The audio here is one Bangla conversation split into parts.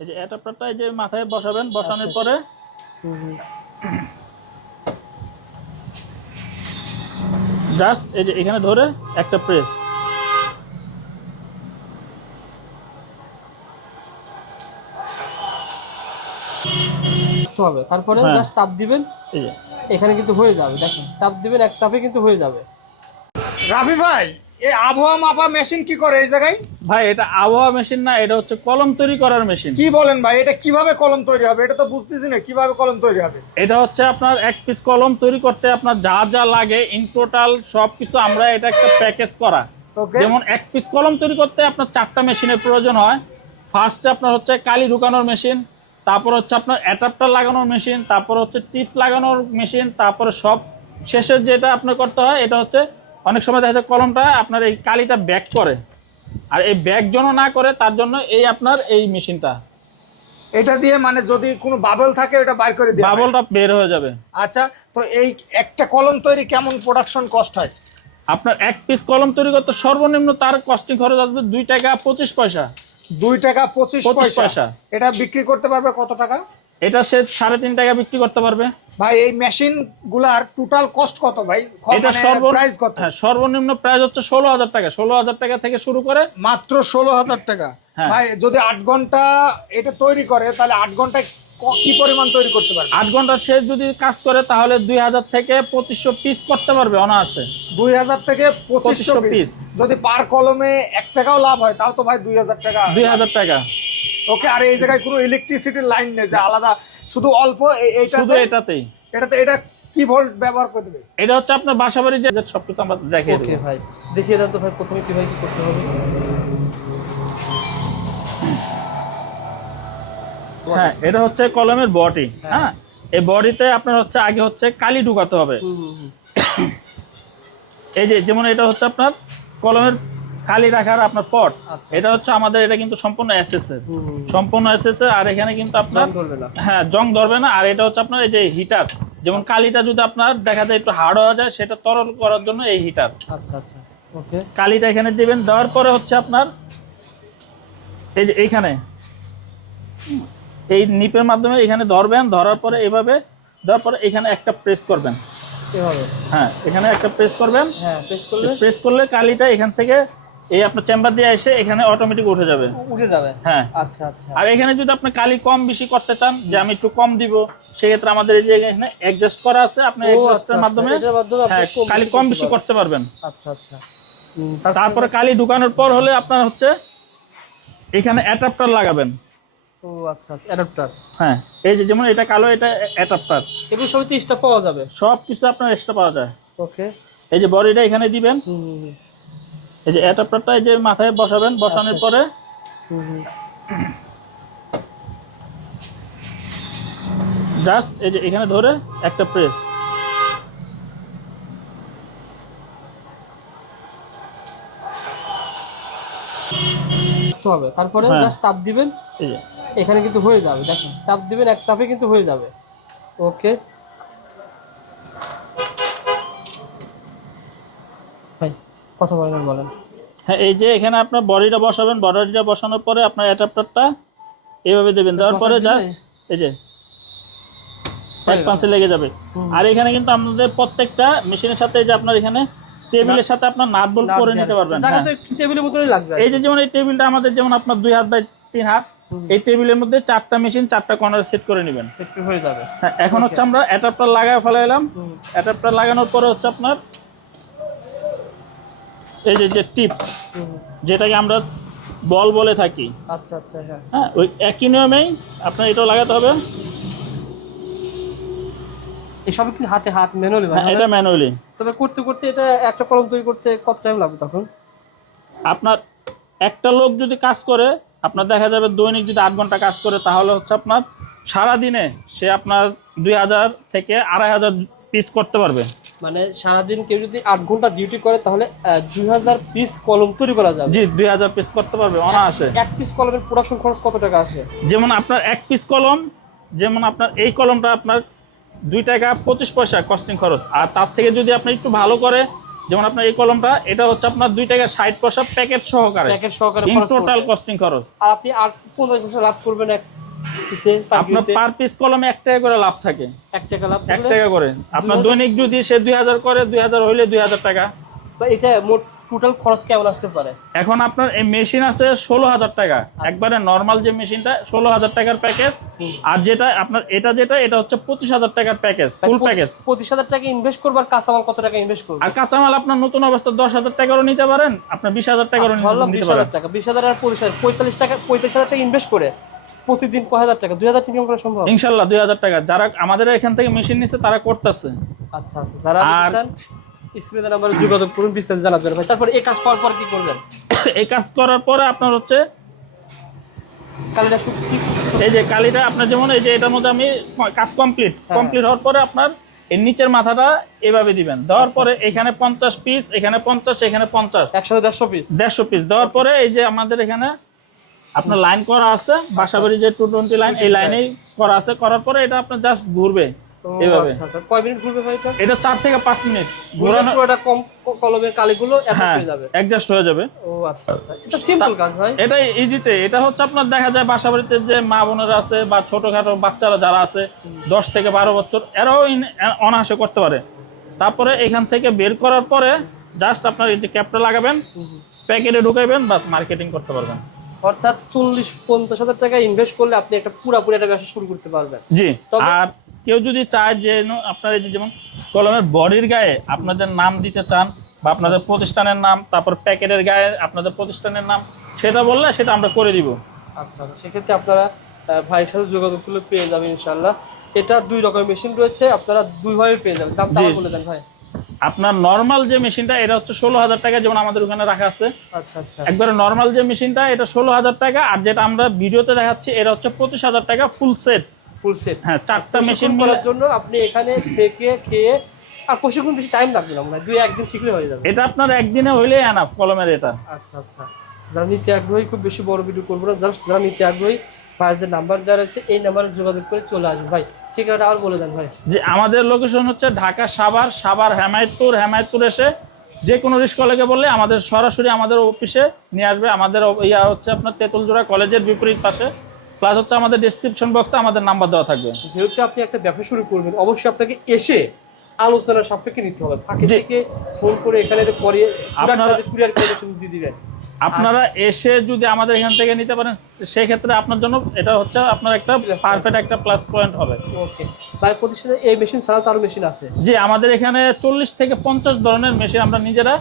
এই যে অ্যাডাপ্টারটা এই যে মাথায় বসাবেন বসানোর আচ্ছা। পরে জাস্ট এই যে এখানে ধরে একটা প্রেস। হবে। তারপরে হ্যাঁ। জাস্ট চাপ দিবেন। এই যে। এখানে কিন্তু হয়ে যাবে দেখেন। চাপ দিবেন এক চাপে কিন্তু হয়ে যাবে। রাফি ভাই! এই আবহাওয়া মাপা মেশিন কি করে এই জায়গায়? ভাই এটা আবহাওয়া মেশিন না এটা হচ্ছে কলম তৈরি করার মেশিন। কি বলেন ভাই এটা কীভাবে কলম তৈরি হবে? এটা তো বুঝতেছি না কীভাবে কলম তৈরি হবে? এটা হচ্ছে আপনার এক পিস কলম তৈরি করতে আপনার যা যা লাগে ইন টোটাল সব কিছু আমরা এটা একটা প্যাকেজ করা। যেমন এক পিস কলম তৈরি করতে আপনার চারটা মেশিনের প্রয়োজন হয়। ফার্স্টে আপনার হচ্ছে কালি ঢুকানোর মেশিন তারপর হচ্ছে আপনার অ্যাডাপ্টার লাগানোর মেশিন তারপর হচ্ছে টিপ লাগানোর মেশিন তারপরে সব শেষের যেটা আপনার করতে হয় এটা হচ্ছে অনেক সময় দেখা যায় কলমটা আপনার এই কালিটা ব্যাক করে। আর এই ব্যাক যেন না করে তার জন্য এই আপনার এই মেশিনটা। এটা দিয়ে মানে যদি কোনো বাবল থাকে ওটা বাইর করে দিই বাবলটা বের হয়ে যাবে। আচ্ছা তো এই একটা কলম তৈরি কেমন প্রোডাকশন কস্ট হয়? আপনার এক পিস কলম তৈরি করতে সর্বনিম্ন তার কস্টিং খরচ আসবে দুই টাকা পঁচিশ পয়সা। দুই টাকা পঁচিশ 25 পয়সা। পয়সা। এটা বিক্রি করতে পারবে কত টাকা? এটা সে সাড়ে তিন টাকা বিক্রি করতে পারবে। ভাই এই মেশিনগুলার টোটাল কস্ট কত ভাই? এটা প্রাইস কত? হ্যাঁ সর্বনিম্ন প্রাইস হচ্ছে ষোলো হাজার টাকা। ষোলো হাজার টাকা থেকে শুরু করে মাত্র ষোলো হাজার টাকা। হ্যাঁ। ভাই যদি আট ঘণ্টা এটা তৈরি করে তাহলে আট ঘন্টায় কি পরিমাণ তৈরি করতে পারবে? আট ঘণ্টা সে যদি কাজ করে তাহলে দুই হাজার থেকে পঁচিশশো পিস করতে পারবে অনায়াসে। দুই হাজার থেকে পঁচিশশো পিস যদি পার কলমে এক টাকাও লাভ হয় তাও তো ভাই দুই হাজার টাকা। দুই হাজার টাকা। ওকে আর এই জায়গায় কোনো ইলেকট্রিসিটির লাইন নেই যে আলাদা শুধু অল্প এ- এইটাতে শুধু এটাতেই। এটাতে এটা কি ভোল্ট ব্যবহার করে দেবে? এটা হচ্ছে আপনার বাসা বাড়ি যে সবকিছু আমরা দেখিয়ে ওকে ভাই দেখিয়ে দেন তো ভাই প্রথমে কীভাবে কি করতে হবে? হ্যাঁ এটা হচ্ছে কলমের বডি হ্যাঁ? এই বডিতে আপনার হচ্ছে আগে হচ্ছে কালি ঢুকাতে হবে। হুম, হুম, হুম। এই যে যেমন এটা হচ্ছে আপনার কলমের কালি রাখার আপনার পট। আচ্ছা। এটা হচ্ছে আমাদের এটা কিন্তু সম্পূর্ণ এসএস এর। হুম, হুম। সম্পূর্ণ এসএস এর আর এখানে কিন্তু আপনার জং ধরবে না। হ্যাঁ জং ধরবে না। আর এটা হচ্ছে আপনার এই যে হিটার যেমন কালিটা যদি আপনার দেখা যায় একটু হার্ড হয়ে যায় সেটা তরল করার জন্য এই হিটার আচ্ছা আচ্ছা। ওকে কালিটা এখানে দিবেন দেওয়ার পরে হচ্ছে আপনার এই যে এইখানে। এই নিপের মাধ্যমে এখানে ধরবেন ধরার পরে এভাবে দেওয়ার পরে এখানে একটা প্রেস করবেন। হ্যাঁ এখানে একটা প্রেস করবেন। হ্যাঁ প্রেস করলে? প্রেস করলে কালিটা এখান থেকে এই আপনার চেম্বার দিয়ে এসে এখানে অটোমেটিক উঠে যাবে। উঠে যাবে? হ্যাঁ। আচ্ছা আচ্ছা। আর এখানে যদি আপনি কালি কম বেশি করতে চান যে আমি একটু কম দিব সেক্ষেত্রে আমাদের এই যে এখানে অ্যাডজাস্ট করা আছে আপনি ও, আচ্ছা, অ্যাডজাস্টের আচ্ছা, মাধ্যমে হ্যাঁ কালি কম বেশি করতে পারবেন। আচ্ছা আচ্ছা। তারপরে কালি ঢুকানোর পর হলে আপনার হচ্ছে এখানে অ্যাডাপ্টার লাগাবেন। ও আচ্ছা আচ্ছা অ্যাডাপ্টার হ্যাঁ এই যে যেমন এটা কালো এটা অ্যাডাপ্টার এগুলো সবই তো পাওয়া যাবে? সব কিছু আপনার এক্সট্রা পাওয়া যায়। ওকে। এই যে বডিটা এখানে দিবেন। হুম, এই যে অ্যাডাপ্টারটা এই যে মাথায় বসাবেন বসানোর আচ্ছা, পরে। জাস্ট এই যে এখানে ধরে একটা প্রেস হবে। তারপরে হ্যাঁ। জাস্ট চাপ দিবেন। এখানে কিন্তু হয়ে যাবে দেখেন। চাপ দিবেন এক চাপে কিন্তু হয়ে যাবে। ওকে কথা বলেন বলেন। হ্যাঁ এই যে এখানে আপনার বডিটা বসাবেন বডিটা বসানোর পরে আপনার অ্যাডাপ্টারটা এইভাবে দেবেন। দেওয়ার পরে জাস্ট এই যে এক পাঁচে লেগে যাবে। আর এখানে কিন্তু আমাদের প্রত্যেকটা মেশিনের সাথে এই যে আপনার এখানে টেবিলের সাথে আপনার নাট বোল্ট করে নিতে পারবেন জায়গা হ্যাঁ। তো টেবিলের মতনই লাগবে এই যে যেমন এই টেবিলটা আমাদের যেমন আপনার দুই হাত বাই তিন হাত এই টেবিলের মধ্যে চারটা মেশিন চারটা কর্নার সেট করে নেবেন। সেটটি হয়ে যাবে। হ্যাঁ এখন হচ্ছে আমরা অ্যাডাপ্টার লাগায় ফেলাইলাম। অ্যাডাপ্টার লাগানোর পরে হচ্ছে আপনার এই যে যে টিপ। যেটাকে আমরা বল বলে থাকি। আচ্ছা আচ্ছা হ্যাঁ। হ্যাঁ ওই একই নিয়মেই আপনার এটাও লাগাতে হবে। এসব কি হাতে হাত ম্যানুয়ালি হ্যাঁ এটা ম্যানুয়ালি তবে করতে করতে এটা একটা কলম তৈরি করতে কত টাইম লাগবে তখন? আপনার একটা লোক যদি কাজ করে আপনার দেখা যাবে দৈনিক যদি আট ঘণ্টা কাজ করে তাহলে হচ্ছে আপনার সারা দিনে সে আপনার দুই হাজার থেকে আড়াই হাজার পিস করতে পারবে। মানে সারাদিন কেউ যদি আট ঘণ্টা ডিউটি করে তাহলে দুই হাজার পিস কলম তৈরি করা যাবে। জি দুই হাজার পিস করতে পারবে অনায়াসে। এক পিস কলমের প্রোডাকশন খরচ কত টাকা আসে যেমন আপনার এক পিস কলম যেমন আপনার এই কলমটা আপনার দুই টাকা পঁচিশ পয়সা কস্টিং খরচ। আর তার থেকে যদি আপনি একটু ভালো করে যেমন আপনার এই কলমটা এটা হচ্ছে আপনার দুই টাকা ষাট পয়সা প্যাকেট সহকারে। প্যাকেট সহকারে টোটাল কস্টিং খরচ। আর আপনি আর পঞ্চাশ বছর লাভ করবেন এক পিসে আপনার পার পিস কলমে এক টাকা করে লাভ থাকে। এক টাকা লাভ এক টাকা করে। আপনার দৈনিক যদি সে দুই হাজার করে দুই হাজার হইলে দুই হাজার টাকা। এটা মোট টোটাল খরচ কেমন আসতে পারে? এখন আপনার এই মেশিন আছে ষোলো হাজার টাকা। একবারে নর্মাল যে মেশিনটা ষোলো হাজার টাকার প্যাকেজ আর যেটা আপনার এটা যেটা এটা হচ্ছে পঁচিশ হাজার টাকার প্যাকেজ ফুল প্যাকেজ পঁচিশ হাজার টাকা ইনভেস্ট করবার কাঁচামাল কত টাকা ইনভেস্ট করব? আর কাঁচামাল আপনার নতুন অবস্থা দশ হাজার টাকারও নিতে পারেন আপনার বিশ হাজার টাকারও ধরলাম নিতে বিশ হাজার টাকা। বিশ হাজার আর পঁচিশ হাজার পঁয়তাল্লিশ টাকা পঁয়তাল্লিশ হাজার টাকা ইনভেস্ট করে। প্রতিদিন কয় হাজার টাকা? দুই হাজার ইনকাম করা সম্ভব? ইনশাল্লাহ দুই হাজার টাকা। যারা আমাদের এখান থেকে মেশিন নিচ্ছে তারা করতেছে। আচ্ছা আচ্ছা। যারা আর- চান স্ক্রিনে নাম্বারে যোগাযোগ করুন বিস্তারিত জানার জন্য। ভাই তারপর এই কাজ করার পর কি করবেন? এই কাজ করার পরে আপনার হচ্ছে কালিটা এই যে কালিটা আপনার যেমন এই যে এটার মধ্যে আমি কাজ কমপ্লিট হ্যাঁ। কমপ্লিট হওয়ার পরে আপনার এর নিচের মাথাটা এভাবে দিবেন। দেওয়ার পরে এখানে পঞ্চাশ পিস এখানে পঞ্চাশ এখানে পঞ্চাশ। একসাথে দেড়শো পিস দেড়শো পিস দেওয়ার পরে এই যে আমাদের এখানে আপনার লাইন করা আছে বাসাবাড়ি যে টু টোয়েন্টি লাইন এই লাইনেই করা আছে করার পরে এটা আপনার জাস্ট ঘুরবে এইভাবে। আচ্ছা আচ্ছা। কয় মিনিট ঘুরবে ভাই এটা? এটা চার থেকে পাঁচ মিনিট ঘুরানো ঘোরানো এটা কম কলমের কালিগুলো অ্যাডজাস্ট হ্যাঁ যাবে। অ্যাডজাস্ট যাবে। ও আচ্ছা আচ্ছা। এটা সিম্পল কাজ ভাই। এটা ইজিতে এটা হচ্ছে আপনার দেখা যায় বাসা বাড়িতে যে মা বোনেরা আছে বা ছোটখাটো বাচ্চারা যারা আছে দশ থেকে বারো বছর এরাও অনায়াসে করতে পারে। তারপরে এখান থেকে বের করার পরে জাস্ট আপনার এই যে ক্যাপটা লাগাবেন প্যাকেটে ঢুকাইবেন বাস মার্কেটিং করতে পারবেন। অর্থাৎ চল্লিশ পঞ্চাশ হাজার টাকা ইনভেস্ট করলে আপনি একটা পুরাপুরি একটা ব্যবসা শুরু করতে পারবেন। জি আর কেউ যদি চায় যে আপনার এই যেমন কলমের বডির গায়ে আপনাদের নাম দিতে চান বা আপনাদের প্রতিষ্ঠানের নাম তারপর প্যাকেটের গায়ে আপনাদের প্রতিষ্ঠানের নাম সেটা বললে সেটা আমরা করে দিব। আচ্ছা আচ্ছা সেক্ষেত্রে আপনারা ভাইয়ের সাথে যোগাযোগ করলে পেয়ে যাবেন ইনশাল্লাহ এটা দুই রকমের মেশিন রয়েছে আপনারা দুইভাবে পেয়ে যাবেন। দামটা। বলে দেন ভাই। আপনার নর্মাল যে মেশিনটা এটা হচ্ছে ষোলো হাজার টাকা যেমন আমাদের ওখানে রাখা আছে। আচ্ছা আচ্ছা। একবারে নর্মাল যে মেশিনটা এটা ষোলো হাজার টাকা আর যেটা আমরা ভিডিওতে দেখাচ্ছি এটা হচ্ছে পঁচিশ হাজার টাকা ফুল সেট ফুল সেট হ্যাঁ চারটা মেশিন করার জন্য আপনি এখানে থেকে খেয়ে আর প্রশিক্ষণ বেশি টাইম লাগবে না মনে দুই একদিন শিখলে হয়ে যাবে। এটা আপনার একদিনে হইলেই এনাফ কলমের এটা। আচ্ছা আচ্ছা। যারা নিতে আগ্রহী খুব বেশি বড় ভিডিও করব না জাস্ট যারা নিতে আগ্রহী। ভাইয়ের যে নাম্বার দেওয়া রয়েছে এই নাম্বারে যোগাযোগ করে চলে আসবে। ভাই ঠিকানাটা আর বলে দেন ভাই। যে আমাদের লোকেশন হচ্ছে ঢাকা সাভার সাভার হেমায়তপুর হেমায়তপুর এসে যে কোনো রিস্ক কলেজে বললে আমাদের সরাসরি আমাদের অফিসে নিয়ে আসবে। আমাদের ইয়া হচ্ছে আপনার তেঁতুলজোড়া কলেজের বিপরীত পাশে। প্লাস হচ্ছে আমাদের ডিসক্রিপশন বক্সে আমাদের নাম্বার দেওয়া থাকবে। যেহেতু আপনি একটা ব্যবসা শুরু করবেন অবশ্যই আপনাকে এসে আলোচনা সাপেক্ষে নিতে হবে। ফাঁকে। থেকে ফোন করে এখানে আপনারা- কুরিয়ার করে দিয়ে দিবেন। আপনারা এসে যদি আমাদের এখান থেকে নিতে পারেন সেই ক্ষেত্রে আপনার জন্য এটা হচ্ছে আপনার একটা পারফেক্ট একটা প্লাস পয়েন্ট হবে। ওকে প্রতিষ্ঠানে এই মেশিন ছাড়াও তো আরও মেশিন আছে। জি আমাদের এখানে চল্লিশ থেকে পঞ্চাশ ধরনের মেশিন আমরা নিজেরা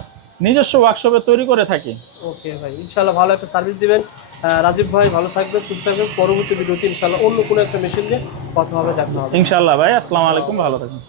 নিজস্ব ওয়ার্কশপে তৈরি করে থাকি। ওকে ভাই ইনশাল্লাহ ভালো একটা সার্ভিস দিবেন। রাজীব ভাই ভালো থাকবেন সুস্থ থাকবেন। পরবর্তী ভিডিওতে ইনশাল্লাহ অন্য কোনো একটা মেশিন দিয়ে কথা হবে দেখা হবে। ইনশাল্লাহ ভাই আসসালামু আলাইকুম ভালো থাকুন